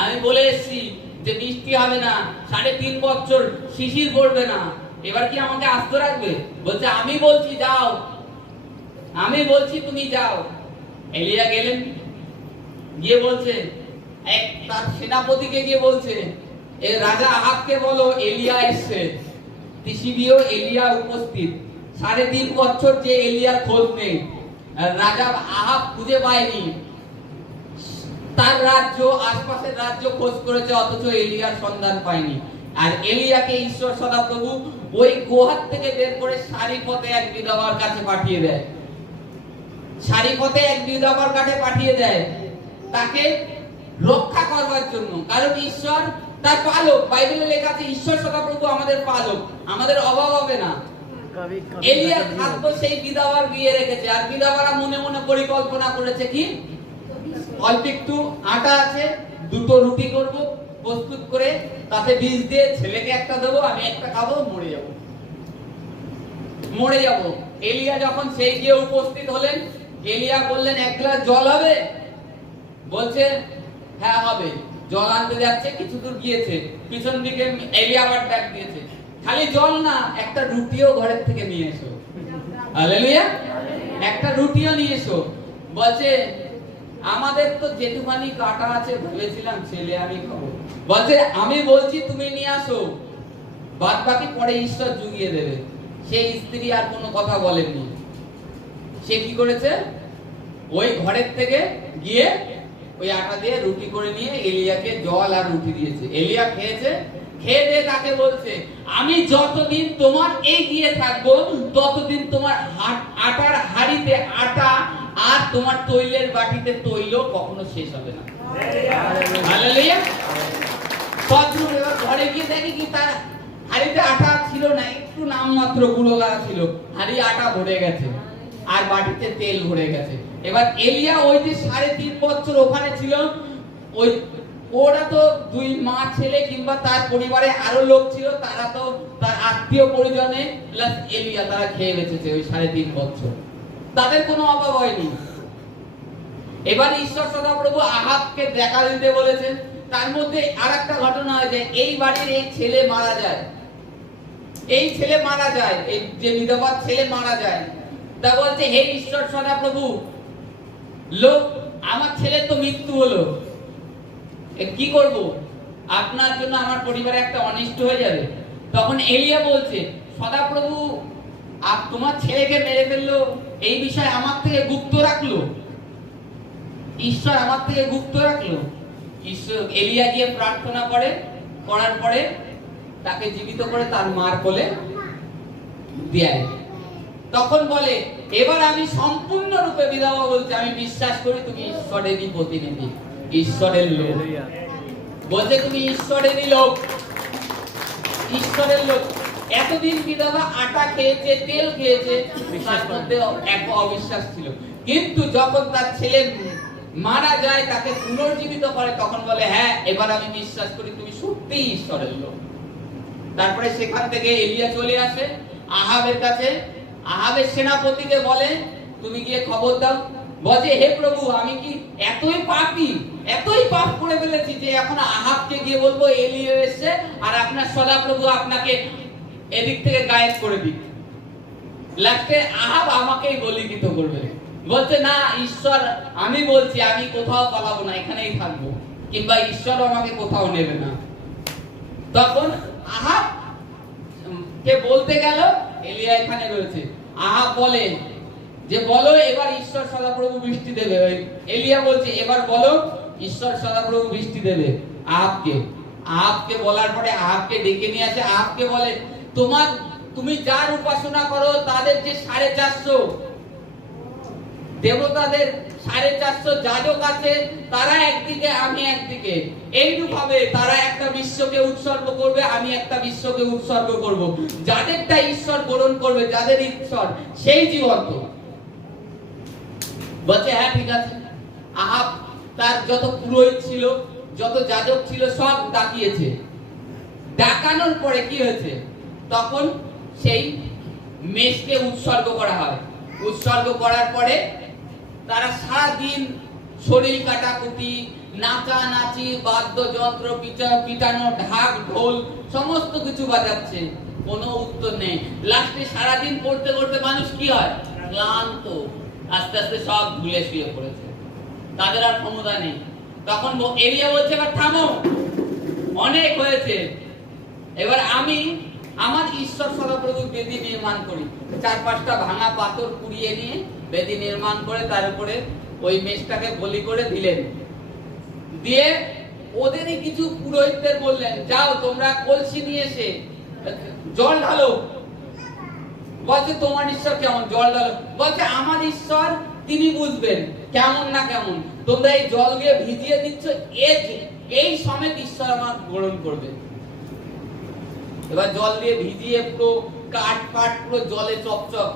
আমি বলে এসেছি যে বৃষ্টি হবে না, 3.5 বছর শিশির পড়বে না, এবার কি আমাকে আস্ত রাখবে? বলছে আমি বলছি যাও, আমি বলছি তুমি যাও। এলিয়া গেলেন, গিয়ে বলছে তার সেনাপতিকে গিয়ে বলছে রাজা আহাবকে বলো এলিয়া এসছে, তিসিবিও এলিয়া উপস্থিত। 3.5 বছর যে এলিয়ার খোঁজ নেই, রাজা আহাব খুঁজে পায়নি, তার রাজ্য আশপাশের রাজ্য খোঁজ করেছে, অথচ এলিয়ার সন্ধান পায়নি। আর এলিয়াকে ঈশ্বর সদাপ্রভু ওই গুহার থেকে বের করে সারিপথে এক বিধবার কাছে পাঠিয়ে দেয়, সারিপথে এক বিধবার কাছে পাঠিয়ে দেয় তাকে রক্ষা করবার জন্য। কারণ ঈশ্বর তার পালক, বাইবেলে লেখা আছে ঈশ্বর সদাপ্রভু আমাদের পালক, আমাদের অভাব হবে না। এলিয়ার খাদ্য সেই বিধবার দিয়ে রেখেছে, আর বিধবারা মনে মনে পরিকল্পনা করেছে কি, অল্প একটু আটা আছে, 2টো রুটি করব প্রস্তুত করে, তাতে বীজ দিয়ে ছেলেকে একটা দেবো, আমি একটা খাবো, মরে যাব, মরে যাব। এলিয়া যখন সেই গিয়ে উপস্থিত হলেন, এলিয়া বললেন 1 গ্লাস জল হবে? বলছে হ্যাঁ হবে। জল আনতে যাচ্ছে, কিছু দূর গিয়েছে, পিছন দিকে এলিয়া আবার ডাক দিয়েছে, খালি জল না, একটা রুটিও ঘরের থেকে নিয়ে এসো। হালেলুয়া, একটা রুটিও নিয়ে এসো। বলছে আমাদের তো যেটুখানি কাটা আছে ভেবেছিলাম ছেলে আমি খাবো। বলছে আমি বলছি তুমি নিয়ে আসো, বাদ বাকি পরে ঈশ্বর জুগিয়ে দেবে। সেই স্ত্রী আর কোনো কথা বলেননি, সে কি করেছে, ওই ঘরের থেকে গিয়ে ওই আটা দিয়ে রুটি করে নিয়ে এলিয়াকে জল আর রুটি দিয়েছে। এলিয়া খেয়েছে, খেয়ে দিয়ে তাকে বলছে আমি যতদিন তোমার এগিয়ে থাকবো ততদিন তোমার আটার হাড়িতে আটা আর তোমার তৈলের বাটিতে তৈল কখনো শেষ হবে না। হালেলুয়া। তদ্রূপ এবার ঘরে গিয়ে দেখি কি তার হাড়িতে আটা ছিল না, একটু নামমাত্র গুঁড়ো গাড়া ছিল, হাড়ি আটা ভরে গেছে আর বাটিতে তেল ভরে গেছে। এবার এলিয়া ওই যে 3.5 বছর ওখানে ছিল, ওই ওরা তো 2 মা ছেলে কিংবা তার পরিবারে আরো লোক ছিল, তারা তো তার আত্মীয় পরিজনে প্লাস এলিয়া, তারা খেয়ে বেঁচেছে ওই 3.5 বছর, তাদের কোনো অভাব হয়নি। এবার ঈশ্বর সদাপ্রভু আহাবকে দেখা দিতে বলেছেন। তার মধ্যে আরেকটা ঘটনা হয় যে এই বাড়ির এই ছেলে মারা যায়, এই ছেলে মারা যায়, এই যে বিধবার ছেলে মারা যায়। তা বলছে হে ঈশ্বর সদাপ্রভু, লোক আমার ছেলে তো মৃত্যু হলো, কি করব, আপনার জন্য আমার পরিবারে একটা অনিষ্ট হয়ে যাবে। তখন এলিয়া বলছে সদাপ্রভু তোমার ছেলেকে মেরে ফেললো, এই বিষয় আমার থেকে গুপ্ত রাখলো, ঈশ্বর আমার থেকে গুপ্ত রাখলো। ঈশ্বর এলিয়া গিয়ে প্রার্থনা করে, করার পরে তাকে জীবিত করে তার মার কোলে দেয়। তখন বলে এবার আমি সম্পূর্ণরূপে বিধবা বলছে আমি বিশ্বাস করি তুমি ঈশ্বরেরই প্রতিনিধি, ঈশ্বরের লোক। বলছে তুমি ঈশ্বরেরই লোক, ঈশ্বরের লোক। এতদিন বিধবা আটা খেয়েছে, তেল খেয়েছে, তার মধ্যে এক অবিশ্বাস ছিল, কিন্তু যখন তার ছেলে মারা যায়, তাকে পুনর্জীবিত করে, তখন বলে হ্যাঁ এবার আমি বিশ্বাস করি তুমি সত্যিই ঈশ্বরের লোক। তারপরে সেখান থেকে এলিয়া চলে আসে আহাবের কাছে, আহাবের সেনাপতিকে বলে তুমি গিয়ে খবর দাও। বলে হে প্রভু আমি কি এতই পাপী, এতই পাপ করে ফেলেছি যে এখন আহাবকে গিয়ে বলবো এলিয়া এসেছে আর আপনার সদাপ্রভু আপনাকে এদিক থেকে গায়েব করে দিক, লাস্টে আহাব আমাকেই বলিকিত করবে। বলছে না ঈশ্বর, আমি বলছি আমি কোথাও পালাবো না, এখানেই থাকবো, কিংবা ঈশ্বর আমাকে কোথাও নেবে না। তখন আহাব কে বলতে গেল, এলিয়া এখানে রয়েছে। আহাব বলে যে বলো এবার ঈশ্বর সদাপ্রভু বৃষ্টি দেবে। এলিয়া বলছে এবার বলো ঈশ্বর সদাপ্রভু বৃষ্টি দেবে। আহাবকে বলার পরে আহাবকে ডেকে নিয়ে আসে। আহাবকে বলে তুমি যার উপাসনা করো তাদের যে 450 দেবতাদের 450 যাজক আছে, তারা একদিকে আমি একদিকে, এইরূপ ভাবে তারা একটা বিশ্বকে উৎসর্গ করবে, আমি একটা বিশ্বকে উৎসর্গ করব। যাদেরটা ঈশ্বর গ্রহণ করবে, যাদের ঈশ্বর সেই জীবন্ত। বলছে হ্যাঁ ঠিক আছে। আহাব তার যত পুরোহিত ছিল, যত যাজক ছিল সব ডাকিয়েছে। ডাকানোর পরে কি হয়েছে, তখন সেই মেষকে উৎসর্গ করা হয়। উৎসর্গ করার পরে তারা সারাদিন শরীর কাটাকুটি, নাচানাচি, বাদ্যযন্ত্র পিটানো, ঢাক ঢোল সমস্ত কিছু বাজাচ্ছে, কোনো উত্তর নেই। লাস্টে সারাদিন করতে করতে মানুষ কি হয়? ক্লান্ত, আস্তে আস্তে সব ভুলে শুয়ে পড়েছে, তাদের আর ক্ষমতা নেই। তখন এলিয়া বলছে, এবার থামো, অনেক হয়েছে, এবার আমি আমার ঈশ্বর সদাপ্রভুর বেদি নির্মাণ করি। 4-5টা ভাঙা পাথর কুড়িয়ে নিয়ে বেদি নির্মাণ করে তার উপরে ওই মেষটাকে বলি করে দিলেন। দিয়ে ওদেরই কিছু পুরোহিতদের বললেন, যাও তোমরা কলসি নিয়ে এসে জল ঢালো। বলছে, তোমার ঈশ্বর কেমন? জল ঢালো। বলছে, আমার ঈশ্বর তিনি বুঝবেন কেমন না কেমন, তোমরা এই জল দিয়ে ভিজিয়ে দিচ্ছ, এই সমেত ঈশ্বর আমার গ্রহণ করবে। এবার জল দিয়ে ভিজিয়ে পুরো কাঠ পাট পুরো জলে চকচক,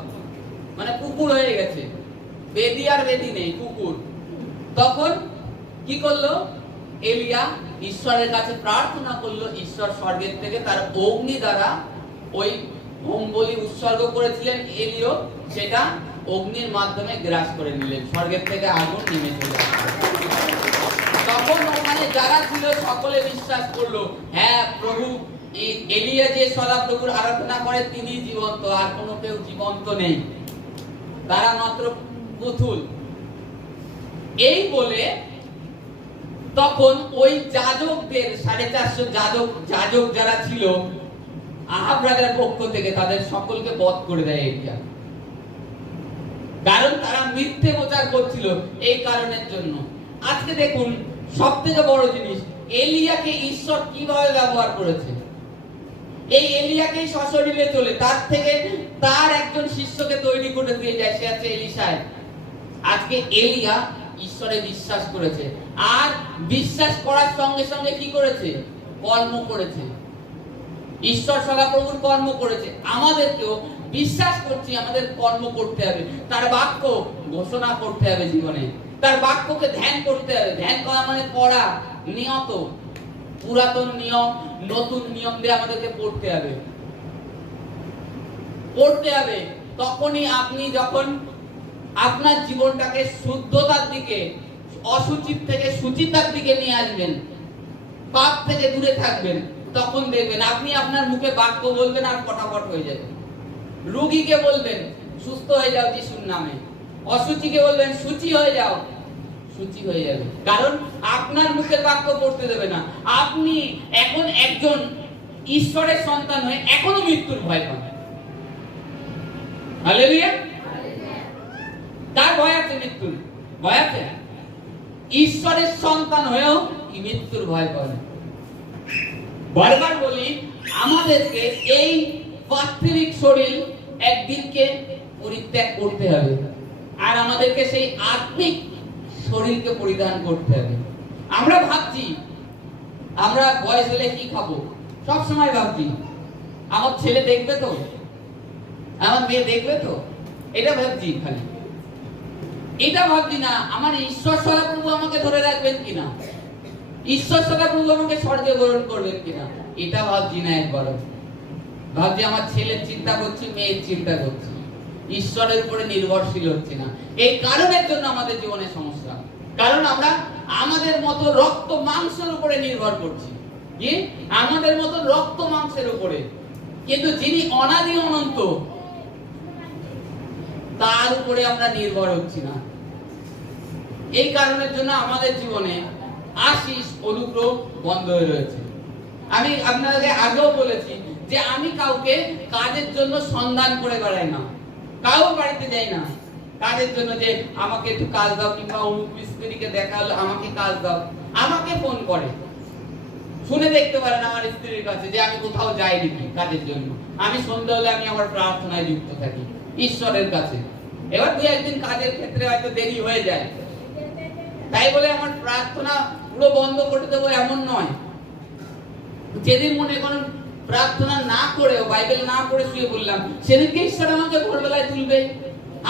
মানে পুকুর হয়ে গেছে, বেদি আর বেদি নেই, পুকুর। তখন কি করলো? এলিয়া ঈশ্বরের কাছে প্রার্থনা করলো, ঈশ্বর স্বর্গের থেকে তার অগ্নি দ্বারা ওই হোম বলি উৎসর্গ করেছিলেন এলিও, সেটা অগ্নির মাধ্যমে গ্রাস করে নিলেন, স্বর্গের থেকে আগুন নেমে চলে আসলো। তখন ওখানে যারা ছিল সকলে বিশ্বাস করলো, হ্যাঁ প্রভু এলিয়া যে সদাপ্রভুর আরাধনা করে তিনি জীবন্ত, আর কোনো কেউ জীবন্ত নেই, তারা মাত্র পুতুল। এই বলে তখন ওই যাজকদের 450 যাজক যারা ছিল আহাব রাজার পক্ষ থেকে, তাদের সকলকে বধ করে দেয় এলিয়া। কারণ তারা মিথ্যে প্রচার করছিল। এই কারণের জন্য আজকে দেখুন সবথেকে বড় জিনিস, এলিয়াকে ঈশ্বর কিভাবে ব্যবহার করেছে। এই এলিয়াকেই সশরীরে চলে তার থেকে তার একজন শিষ্যকে তৈরি করে দিয়ে যায়, সে আছে এলিশায়। আজকে এলিয়া ঈশ্বরে বিশ্বাস করেছে, আর বিশ্বাস করার সঙ্গে সঙ্গে কি করেছে? কর্ম করেছে। ঈশ্বর সদাপ্রভুর কর্ম করেছে। আমাদেরকেও বিশ্বাস করছি, আমাদের কর্ম করতে হবে, তার বাক্য ঘোষণা করতে হবে জীবনে, তার বাক্যকে ধ্যান করতে হবে। ধ্যান করা মানে পড়া, নিয়ত পুরাতন নিয়ম নতুন নিয়ম দিয়ে আমাদেরকে পড়তে হবে, পড়তে হবে। তখনই আপনি যখন আপনার জীবনটাকে শুদ্ধতার দিকে, অসুচির থেকে সুচিতার দিকে নিয়ে আসবেন, পাপ থেকে দূরে থাকবেন, তখন দেখবেন আপনি আপনার মুখে বাক্য বলবেন আর ফটাফট হয়ে যাবে। রোগীকে বলবেন সুস্থ হয়ে যাও যিশুর নামে, অসুচিকে বলবেন সূচি হয়ে যাও, সূচি হয়ে যাবে। কারণ আপনার মুখে বাক্য পড়তে দেবে না। আপনি এখন একজন ঈশ্বরের সন্তান হয়ে এখনো মৃত্যুর ভয় পান। হালেলুয়া। তার ভয় আছে, মৃত্যুর ভয় আছে। ঈশ্বরের সন্তান হয়েও মৃত্যুর ভয় পান। বারবার বলি, আমাদেরকে এই পার্থিবিক শরীর একদিনকে পরিত্যাগ করতে হবে, আর আমাদেরকে সেই আত্মিক শরীরকে পরিধান করতে হবে। আমরা ভাবছি আমরা বয়স হলে কি খাবো, সব সময় ভাবছি আমার ছেলে দেখবে তো, আমার মেয়ে দেখবে তো, এটা ভাবছি খালি। এটা ভাবছি না আমার ঈশ্বর সদাপ্রভু আমাকে ধরে রাখবেন কিনা, ঈশ্বর সদাপ্রভু আমাকে স্বর্গে গ্রহণ করবেন কিনা, এটা ভাবছি না একবারও। ভাবছি আমার ছেলের চিন্তা করছি, মেয়ের চিন্তা করছি, ঈশ্বরের উপরে নির্ভরশীল হচ্ছে না। এই কারণের জন্য আমাদের জীবনে সমস্যা, কারণ আমরা আমাদের মতো রক্ত মাংসের উপরে নির্ভর করছি, কি আমাদের মতো রক্ত মাংসের উপরে, কিন্তু যিনি অনাদি অনন্ত তার উপরে আমরা নির্ভর হচ্ছি না। এই কারণের জন্য আমাদের জীবনে আশিস অনুগ্রহ বন্ধ হয়ে রয়েছে। আমি আপনাদের আগেও বলেছি যে আমি কাউকে কাজের জন্য সন্ধান করে বেড়াই না, কাউ বাড়িতে যাই না কাজের জন্য যে আমাকে একটু কাজ দাও, কিংবা অমুক মিস্ত্রিকে দেখালো আমাকে কাজ দাও। আমাকে ফোন করে, শুনে দেখতে পারেন আমার স্ত্রীর কাছে যে আমি কোথাও যাই নাকি কাজের জন্য। আমি সন্ধ্যা হলে আমি আমার প্রার্থনায় যুক্ত থাকি ঈশ্বরের কাছে। এবার দুই একদিন কাজের ক্ষেত্রে হয়তো দেরি হয়ে যায়, তাই বলে আমার প্রার্থনা পুরো বন্ধ করে দেবো এমন নয়। যেদিন মনে করেন প্রার্থনা না করেও, বাইবেল না পড়ে শুয়ে বললাম, সেদিনকে ঈশ্বর আমাকে ভোরবেলায় তুলবে,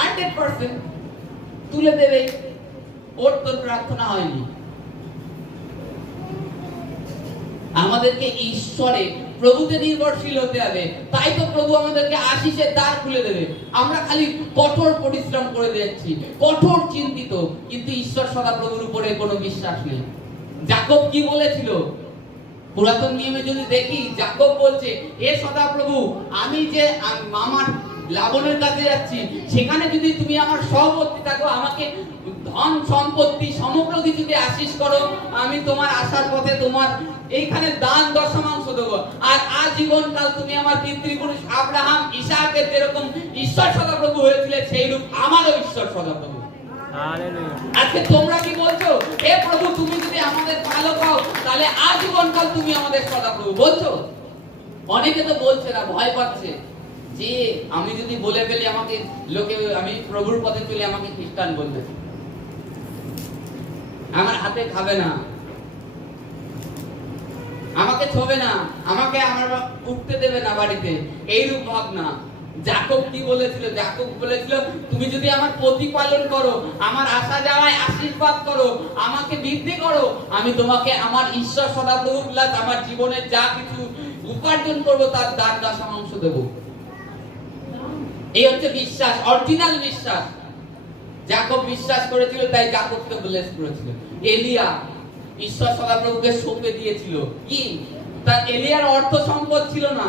100% তুলে দেবে। ওর তোর প্রার্থনা হয়নি। আমাদেরকে ঈশ্বরে প্রভুতে নির্ভরশীল হতে হবে। তাই তো প্রভু আমাদেরকে আশিসের দ্বার খুলে দেবে। আমরা খালি কঠোর পরিশ্রম করে যাচ্ছি, কঠোর চিন্তিত, কিন্তু ঈশ্বর সদাপ্রভুর উপরে কোনো বিশ্বাস নেই। যাকব কি বলেছিল? পুরাতন নিয়মে যদি দেখি, যাকব বলছে, হে সদাপ্রভু, আমি যে আমার লাবণের কাছে যাচ্ছি, সেখানে যদি তুমি আমার সহবর্তী থাকো, আমাকে ধন সম্পত্তি সমগ্র কিছু দিয়ে আশীষ করো, আমি তোমার আসার পথে তোমার এইখানে দান দশমাংশ দেবো। আর আজীবনকাল তুমি আমার পিতৃপুরুষ আব্রাহাম ইসাহাকের যেরকম ঈশ্বর সদাপ্রভু হয়েছিলে, সেই রূপ আমারও ঈশ্বর সদাপ্রভু। আজকে তোমরা কি বলছো? হে প্রভু, তুমি যদি আমাদের ভালো পাও, তাহলে আজীবনকাল তুমি আমাদের সদাপ্রভু বলছো? অনেকে তো বলছে না, ভয় পাচ্ছে যে আমি যদি বলে ফেলি, আমাকে লোকে, আমি প্রভুর পথে চলে আমাকে খ্রিস্টান বলবে, আমার হাতে খাবে না, আমাকে ছোবে না, আমাকে আমার উঠতে দেবে না বাড়িতে, এইরূপ ভাবনা। যাকব কি বলেছিল? যাকব বলেছিল, তুমি যদি আমার প্রতিপালন করো, আমার আসা যাওয়ায় আশীর্বাদ করো, আমাকে বৃদ্ধি করো, আমি তোমাকে আমার ঈশ্বর সদাপ্রভু প্লাস আমার জীবনের যা কিছু উপার্জন করব তার দান দশমাংশ দেব। এই হচ্ছে বিশ্বাস, অরিজিনাল বিশ্বাস। যাকব বিশ্বাস করেছিল, তাই যাকবকে ব্লেস করেছিল। এলিয়া ঈশ্বর সদাপ্রভুকে সঁপে দিয়েছিল কি? তার এলিয়ার অর্থ সম্পদ ছিল না,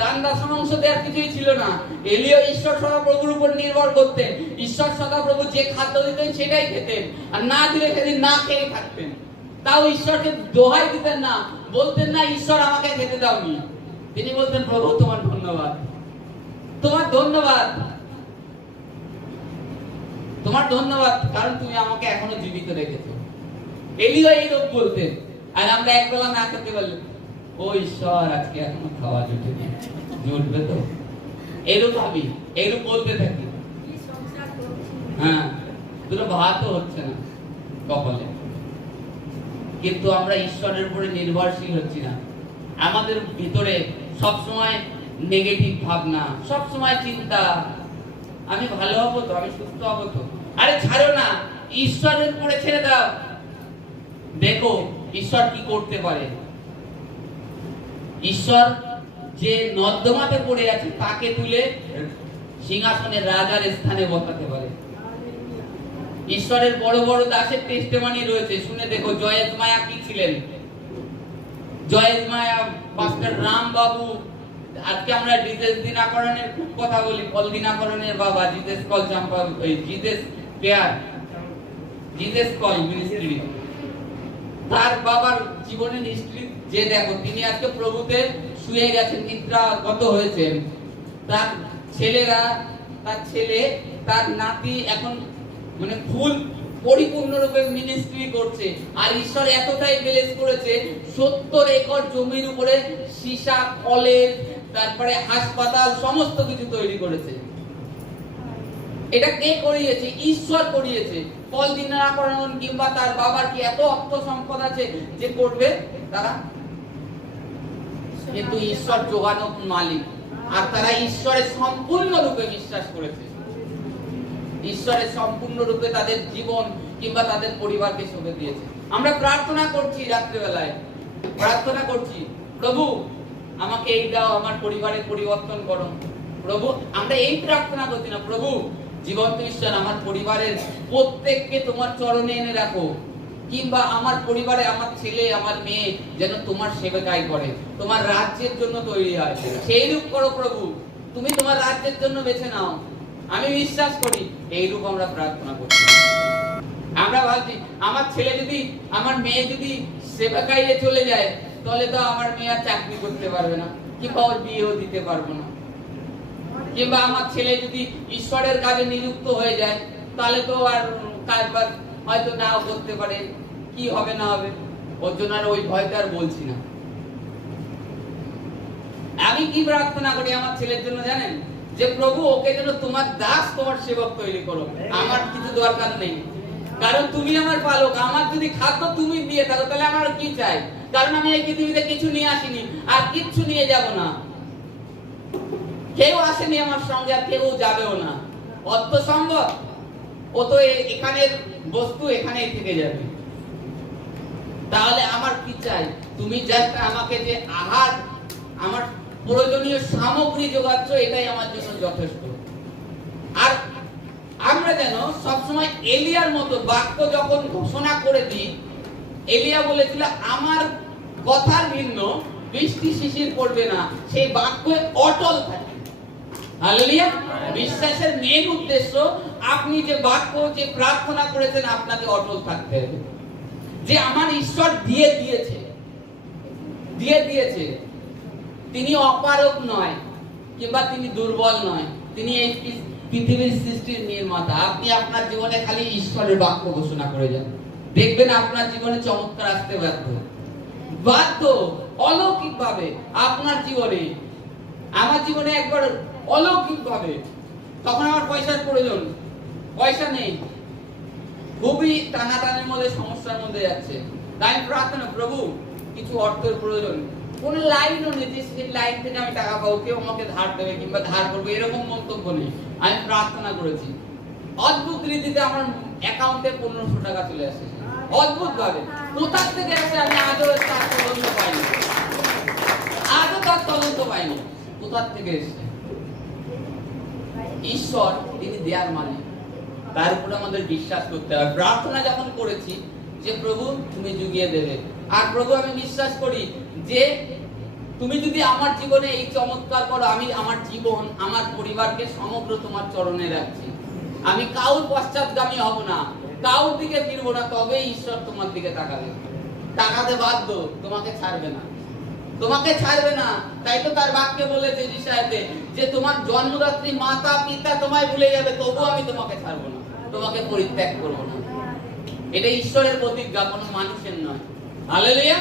দান দশমাংশ দেওয়ার কিছুই ছিল না। এলিয়া ঈশ্বর সদাপ্রভুর উপর নির্ভর করতেন। ঈশ্বর সদাপ্রভু যে খাদ্য দিতেন সেটাই খেতেন, আর না দিলে সেদিন না খেয়ে থাকতেন। তাও ঈশ্বরকে দোহাই দিতেন না, বলতেন না ঈশ্বর আমাকে খেতে দাওনি। তিনি বলতেন, প্রভু তোমার ধন্যবাদ, তোমার ধন্যবাদ, তোমার ধন্যবাদ, কারণ তুমি আমাকে এখনো জীবিত রেখেছো। এলিয়া এই রূপ বলতেন। আর আমরা একবেলা না খেতে পারলে, ও ঈশ্বর আজকে এখনো খাওয়া জুটেনি, জুটবে তো, এরূপ ভাবি, এরূপ বলতে থাকি। হ্যাঁ, দুটো ভাতও হচ্ছে না কপালে, কিন্তু আমরা ঈশ্বরের উপরে নির্ভরশীল হচ্ছি না। আমাদের ভিতরে সবসময় নেগেটিভ ভাবনা, সবসময় চিন্তা, আমি ভালো হবো তো, আমি সুস্থ হবো তো। আরে ছাড়ো না, ঈশ্বরের উপরে ছেড়ে দাও, দেখো ঈশ্বর কি করতে পারে। ঈশ্বর যে নর্দমাতে পড়ে আছে তাকে তুলে সিংহাসনে রাজার স্থানে বসাতে পারে। ঈশ্বরের বড় বড় দাসের টেস্টিমনি রয়েছে, শুনে দেখো। জয়েশ মায়া কি ছিলেন? জয়েশ মায়া, পাস্টার রাম বাবু, আজকে আমরা জিতেশ দিনাকরণের কথা বলি, কল দিনাকরণের বাবা Jitesh call Champa, Jitesh pair, Jitesh call ministry, তার বাবার জীবনের হিস্ট্রি যে দেখো, তিনি আজকে প্রভুতে শুয়ে গেছেন, নিদ্রাগত হয়েছেন। তার ছেলেরা, তার ছেলে, তার নাতি এখন মানে ফুল পরিপূর্ণরূপে মিনিস্ট্রি করছে। আর ঈশ্বর এতটাই ব্লেস করেছে, 70 একর জমির উপরে সীসা, কলেজ, তারপরে হাসপাতাল, সমস্ত কিছু তৈরি করেছে। এটা কে করিয়েছে? ঈশ্বর করিয়েছে। পল দিনাকরণ কিংবা তার বাবার কি এত অর্থ সম্পদ আছে যে করবে তারা? কিন্তু ঈশ্বর যোগানো মালিক, আর তারা ঈশ্বরের সম্পূর্ণ রূপে বিশ্বাস করেছে। ঈশ্বরের সম্পূর্ণ রূপে তাদের জীবন কিংবা তাদের পরিবারকে সঁপে দিয়েছে। আমরা প্রার্থনা করছি, রাত্রিবেলায় প্রার্থনা করছি, প্রভু আমাকে এই দাও, আমার পরিবারের পরিবর্তন করো। প্রভু, আমরা এই প্রার্থনা করছি না, প্রভু জীবন্ত ঈশ্বর আমার পরিবারের প্রত্যেককে তোমার চরণে এনে রাখো, কিংবা আমার পরিবারে আমার ছেলে আমার মেয়ে যেন তোমার সেবাকাই করে, তোমার রাজ্যের জন্য তৈরি হয়, সেই রূপ করো প্রভু, তুমি তোমার রাজ্যের জন্য বেছে নাও। আমি বিশ্বাস করি এই রূপ আমরা প্রার্থনা করছি। আমরা ভাবছি আমার ছেলে যদি, আমার মেয়ে যদি সেবাকাইয়ে চলে যায়, তাহলে তো আমার মেয়ে আর চাকরি করতে পারবে না, কিংবা ওর বিয়েও দিতে পারবো না। কিংবা আমার ছেলে যদি ঈশ্বরের কাজে নিযুক্ত হয়ে যায়, তাহলে তো আর কাজবাজ হয়তো নাও করতে পারে, কি হবে না হবে, ওর জন্য আর ওই ভয়টা আর বলছি না। আমি কি প্রার্থনা করি আমার ছেলের জন্য জানেন? যে প্রভু ওকে যেন তোমার দাস, তোমার সেবক তৈরি করো, আমার কিছু দরকার নেই, কারণ তুমি আমার পালক। আমার যদি খাদ্য তুমি দিয়ে থাকো, তাহলে আমার কি চাই? কারণ আমি এই পৃথিবীতে কিছু নিয়ে আসিনি, আর কিচ্ছু নিয়ে যাব না। কেউ আসেনি আমার সঙ্গে, আর কেউ যাবেও না। অর্থ সম্ভব, ও তো এখানের বস্তু এখানেই থেকে যাবে। তাহলে আমার কি চাই? তুমি জাস্ট আমাকে যে আহার আমার প্রয়োজনীয় সামগ্রী যোগাচ্ছ, এটাই আমার জন্য যথেষ্ট। আর আমরা যেন সবসময় এলিয়ার মতো বাক্য যখন ঘোষণা করে দিই, এলিয়া বলেছিল আমার কথার ভিন্ন বৃষ্টি শিশির পড়বে না, সেই বাক্যে অটল থাকে। হালেলুয়া। বিশ্বাসের মেন উদ্দেশ্য আপনি যে বাক্য, যে প্রার্থনা করেছেন, আপনাকে অটল থাকতে হবে। যে আমার ঈশ্বর দিয়ে দিয়েছে, তিনি অপারগ নয় কিংবা তিনি দুর্বল নয়, তিনি এই পৃথিবীর সৃষ্টির নির্মাতা। আপনি আপনার জীবনে খালি ঈশ্বরের বাক্য ঘোষণা করে যান, দেখবেন আপনার জীবনে চমৎকার আসতে বাধ্য অলৌকিক ভাবে আপনার জীবনে। আমার জীবনে একবার অলৌকিক ভাবে, তখন আমার পয়সার প্রয়োজন, পয়সা নেই, খুবই টানাটানির মধ্যে, সমস্যার মধ্যে যাচ্ছে। তাই প্রার্থনা, প্রভু কিছু অর্থের প্রয়োজন, কোন লাইনও নেই যে সেই লাইন থেকে আমি টাকা পাবো, কেউ আমাকে ধার দেবে কিংবা ধার করবো, এরকম মন্তব্য নেই। আমি প্রার্থনা করেছি, অদ্ভুত রীতিতে আমার অ্যাকাউন্টে 1500 টাকা চলে আসে, অদ্ভুত ভাবে। কোথা থেকে আসে আমি আজও তার তদন্ত পাইনি, কোথা থেকে এসে। ঈশ্বর তিনি দেয়ার মালিক, তার উপর আমাদের বিশ্বাস করতে হবে। প্রার্থনা যখন করেছি যে প্রভু তুমি জুগিয়ে দেবে, আর প্রভু আমি বিশ্বাস করি যে তুমি যদি আমার জীবনে এই চমৎকার করো, আমি আমার জীবন, আমার পরিবারকে সমগ্র তোমার চরণে রাখছি। আমি কাউর পশ্চাৎগামী হব না, কাউর দিকে ফিরবো না, তবে ঈশ্বর তোমার দিকে তাকাতে বাধ্য, তোমাকে ছাড়বে না। তাই তো তার বাক্যে বলেছে যিশায়াতে যে তোমার জন্মদাত্রী মাতা পিতা তোমায় ভুলে যাবে, তবুও আমি তোমাকে ছাড়বো না, তোমাকে পরিত্যাগ করবো না। এটা ঈশ্বরের প্রতিজ্ঞা, কোনো মানুষের নয়। Hallelujah,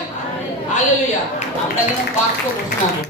hallelujah. আমরা যেন বাক্য ঘোষণা করি।